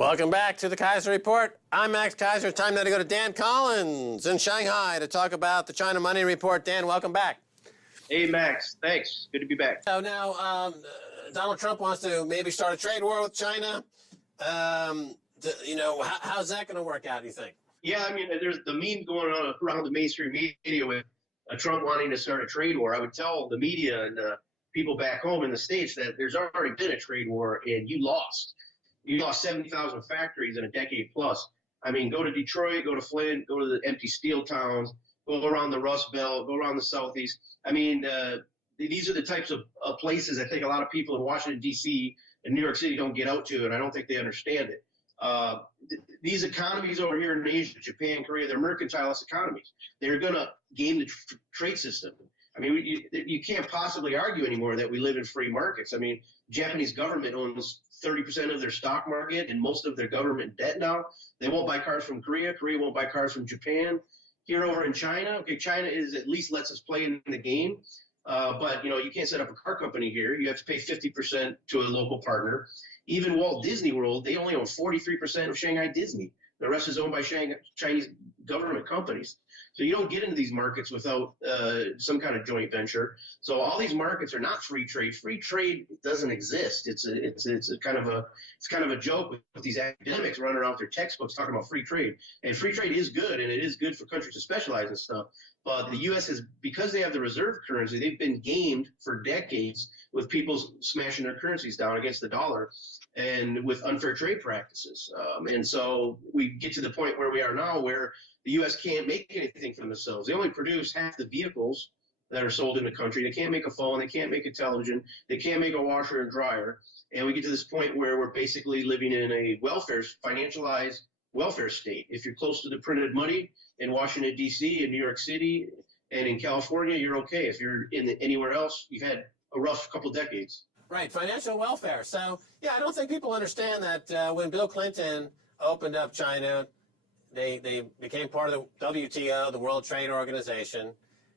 Welcome back to the Keiser Report. I'm Max Keiser. Time now to go to Dan Collins in Shanghai to talk about the China Money Report. Dan, welcome back. Hey, Max. Thanks. Good to be back. So now Donald Trump wants to maybe start a trade war with China. How's that going to work out, do you think? Yeah, I mean, there's the meme going on around the mainstream media with Trump wanting to start a trade war. I would tell the media and people back home in the States that there's already been a trade war and you lost. You lost 70,000 factories in a decade plus. I mean, go to Detroit, go to Flint, go to the empty steel towns, go around the Rust Belt, go around the Southeast. I mean, these are the types of places I think a lot of people in Washington, D.C. and New York City don't get out to, and I don't think they understand it. These economies over here in Asia, Japan, Korea, they're mercantilist economies. They're going to game the trade system. I mean, you can't possibly argue anymore that we live in free markets. I mean, Japanese government owns 30% of their stock market and most of their government debt now. They won't buy cars from Korea. Korea won't buy cars from Japan. Here over in China, okay, China is at least lets us play in the game. But, you can't set up a car company here. You have to pay 50% to a local partner. Even Walt Disney World, they only own 43% of Shanghai Disney. The rest is owned by Chinese government companies. So you don't get into these markets without some kind of joint venture. So all these markets are not free trade. Free trade doesn't exist. It's kind of a joke with these academics running around with their textbooks talking about free trade. And free trade is good, and it is good for countries to specialize in stuff. But the U.S. has, because they have the reserve currency, they've been gamed for decades with people smashing their currencies down against the dollar and with unfair trade practices. And so we get to the point where we are now where the U.S. can't make anything for themselves. They only produce half the vehicles that are sold in the country. They can't make a phone. They can't make a television. They can't make a washer and dryer. And we get to this point where we're basically living in a financialized welfare state. If you're close to the printed money in Washington, D.C., in New York City, and in California, you're okay. If you're anywhere else, you've had a rough couple decades. Right, financial welfare. So, yeah, I don't think people understand that when Bill Clinton opened up China, they became part of the WTO, the World Trade Organization.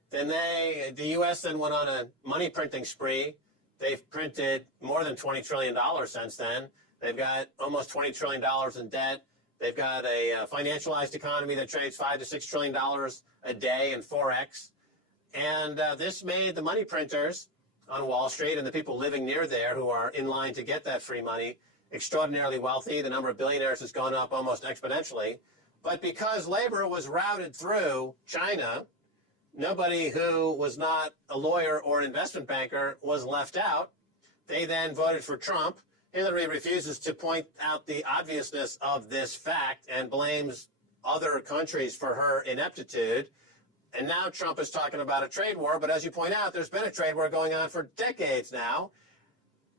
Then the U.S. then went on a money printing spree. They've printed more than $20 trillion since then. They've got almost $20 trillion in debt. They've got a financialized economy that trades $5 to $6 trillion a day in Forex. And this made the money printers on Wall Street and the people living near there who are in line to get that free money extraordinarily wealthy. The number of billionaires has gone up almost exponentially. But because labor was routed through China, nobody who was not a lawyer or an investment banker was left out. They then voted for Trump. Hillary refuses to point out the obviousness of this fact and blames other countries for her ineptitude. And now Trump is talking about a trade war. But as you point out, there's been a trade war going on for decades now.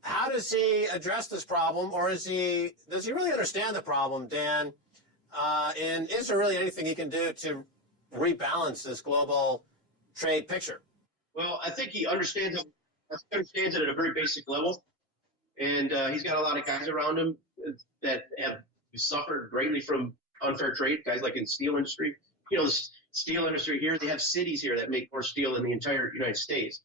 How does he address this problem? Or does he really understand the problem, Dan? And is there really anything he can do to rebalance this global trade picture? Well, I think he understands it at a very basic level. And he's got a lot of guys around him that have suffered greatly from unfair trade, guys like in the steel industry. The steel industry here, they have cities here that make more steel than the entire United States.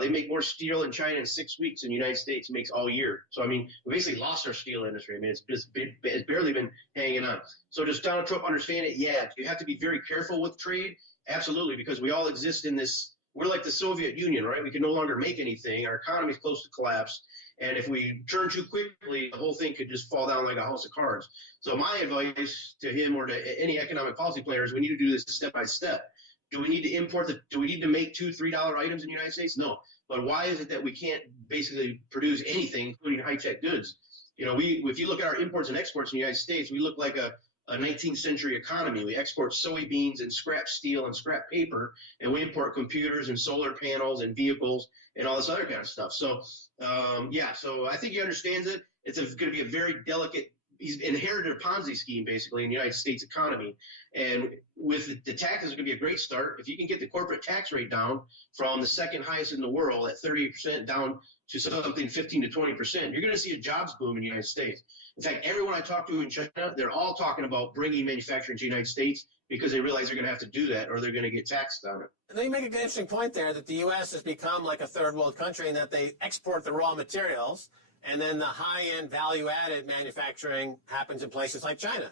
They make more steel in China in 6 weeks than the United States makes all year. So, I mean, we basically lost our steel industry. I mean, it's barely been hanging on. So does Donald Trump understand it? Yeah. Do you have to be very careful with trade? Absolutely, because we all exist in this. We're like the Soviet Union, right? We can no longer make anything. Our economy is close to collapse. And if we turn too quickly, the whole thing could just fall down like a house of cards. So my advice to him or to any economic policy player is we need to do this step by step. Do we need to do we need to make $2, $3 items in the United States? No. But why is it that we can't basically produce anything, including high-tech goods? If you look at our imports and exports in the United States, we look like a 19th century economy. We export soybeans and scrap steel and scrap paper, and we import computers and solar panels and vehicles and all this other kind of stuff. So, so I think he understands it. It's going to be a very delicate. He's inherited a Ponzi scheme, basically, in the United States economy. And with the taxes, it's going to be a great start. If you can get the corporate tax rate down from the second highest in the world at 38% down to something 15 to 20%, you're going to see a jobs boom in the United States. In fact, everyone I talk to in China, they're all talking about bringing manufacturing to the United States because they realize they're going to have to do that or they're going to get taxed on it. And then you make an interesting point there that the U.S. has become like a third world country and that they export the raw materials. And then the high-end value-added manufacturing happens in places like China.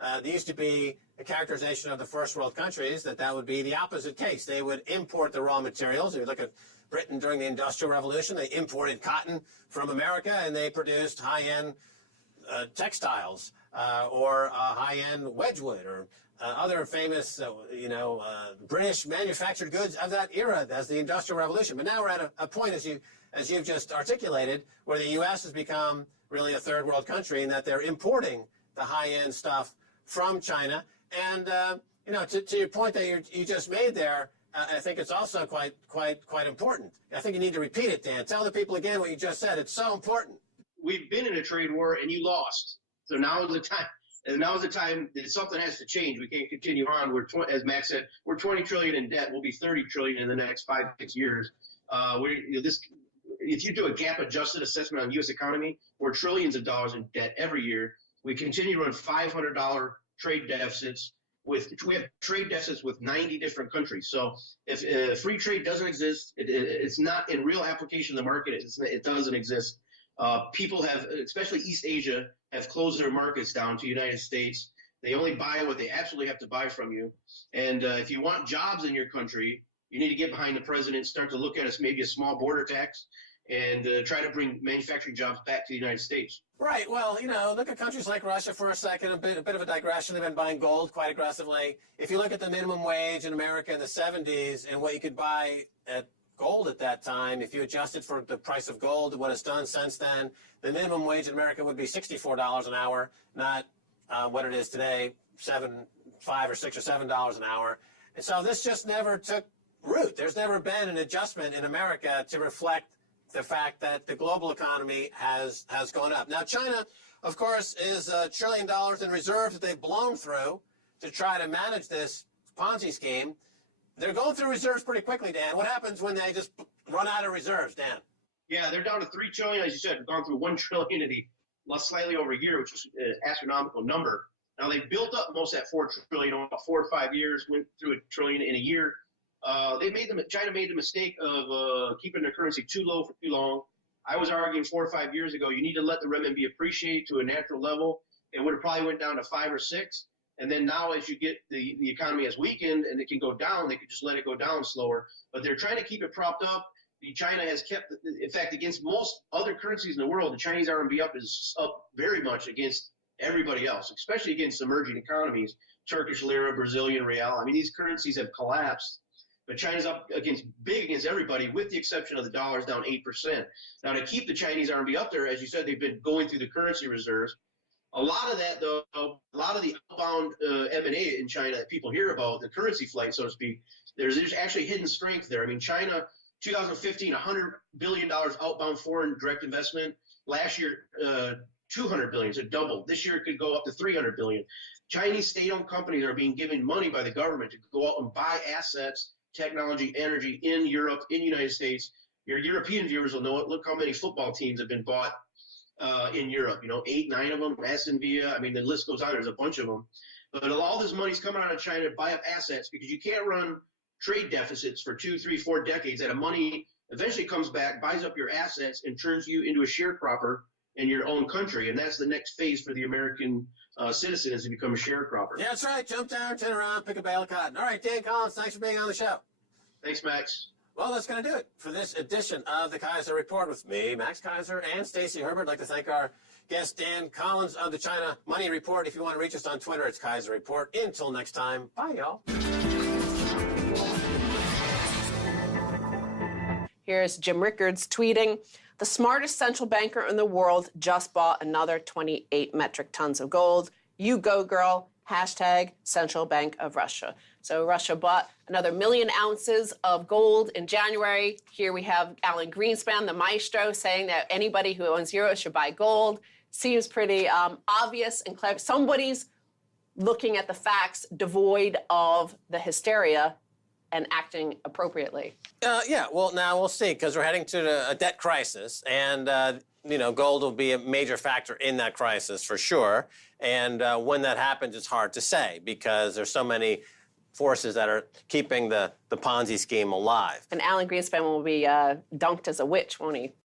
There used to be a characterization of the first world countries that would be the opposite case. They would import the raw materials. If you look at Britain during the Industrial Revolution, they imported cotton from America and they produced high-end textiles or high-end Wedgwood or other famous, British manufactured goods of that era as the Industrial Revolution. But now we're at a point, as you've just articulated, where the U.S. has become really a third world country and that they're importing the high-end stuff from China. And, to your point that you just made there, I think it's also quite important. I think you need to repeat it, Dan. Tell the people again what you just said. It's so important. We've been in a trade war and you lost. So now is the time. And now is the time that something has to change. We can't continue on. As Max said, we're 20 trillion in debt. We'll be 30 trillion in the next 5-6 years. If you do a gap-adjusted assessment on the U.S. economy, we're trillions of dollars in debt every year. We continue to run $500 trade deficits. We have trade deficits with 90 different countries. So if free trade doesn't exist, it's not in real application of the market. It doesn't exist. People have, especially East Asia, have closed their markets down to the United States. They only buy what they absolutely have to buy from you. And if you want jobs in your country, you need to get behind the president, start to look at us maybe a small border tax, and try to bring manufacturing jobs back to the United States. Right. Well, look at countries like Russia for a second, a bit of a digression. They've been buying gold quite aggressively. If you look at the minimum wage in America in the 70s and what you could buy at gold at that time, if you adjusted for the price of gold, what it's done since then, the minimum wage in America would be $64 an hour, not what it is today, $5 or $6 or $7 an hour. And so this just never took root. There's never been an adjustment in America to reflect the fact that the global economy has gone up. Now, China, of course, is $1 trillion in reserves that they've blown through to try to manage this Ponzi scheme. They're going through reserves pretty quickly, Dan. What happens when they just run out of reserves, Dan? Yeah, they're down to $3 trillion, as you said. They've gone through $1 trillion in slightly over a year, which is an astronomical number. Now, they built up most of that $4 trillion in about 4 or 5 years, went through $1 trillion in a year. China made the mistake of keeping their currency too low for too long. I was arguing 4 or 5 years ago, you need to let the renminbi appreciate to a natural level. It would have probably went down to 5 or 6. And then now as you get the economy has weakened and it can go down, they could just let it go down slower. But they're trying to keep it propped up. China has kept, in fact, against most other currencies in the world, the Chinese RMB is up very much against everybody else, especially against emerging economies, Turkish lira, Brazilian real. I mean, these currencies have collapsed. But China's up big against everybody, with the exception of the dollar's down 8%. Now, to keep the Chinese RMB up there, as you said, they've been going through the currency reserves. A lot of that, though, a lot of the outbound M&A in China that people hear about, the currency flight, so to speak, there's actually hidden strength there. I mean, China, 2015, $100 billion outbound foreign direct investment. Last year, $200 billion, so doubled. This year it could go up to $300 billion. Chinese state-owned companies are being given money by the government to go out and buy assets, technology, energy in Europe, in the United States. Your European viewers will know it. Look how many football teams have been bought in Europe. 8, 9 of them. Aston Villa. I mean, the list goes on. There's a bunch of them. But all this money's coming out of China to buy up assets, because you can't run trade deficits for 2, 3, 4 decades. That money eventually comes back, buys up your assets, and turns you into a sharecropper in your own country. And that's the next phase for the American citizen, is to become a sharecropper. Yeah, that's right. Jump down, turn around, pick a bale of cotton. All right, Dan Collins, thanks for being on the show. Thanks, Max. Well, that's going to do it for this edition of the Keiser Report with me, Max Keiser, and Stacey Herbert. I'd like to thank our guest, Dan Collins of the China Money Report. If you want to reach us on Twitter, it's Keiser Report. Until next time, bye, y'all. Here's Jim Rickards tweeting, "The smartest central banker in the world just bought another 28 metric tons of gold. You go, girl. Hashtag Central Bank of Russia." So Russia bought another 1 million ounces of gold in January. Here we have Alan Greenspan, the maestro, saying that anybody who owns euros should buy gold. Seems pretty obvious and clever. Somebody's looking at the facts devoid of the hysteria and acting appropriately. Yeah, well, now we'll see, because we're heading to a debt crisis, and gold will be a major factor in that crisis for sure. And when that happens, it's hard to say, because there's so many forces that are keeping the Ponzi scheme alive. And Alan Greenspan will be dunked as a witch, won't he?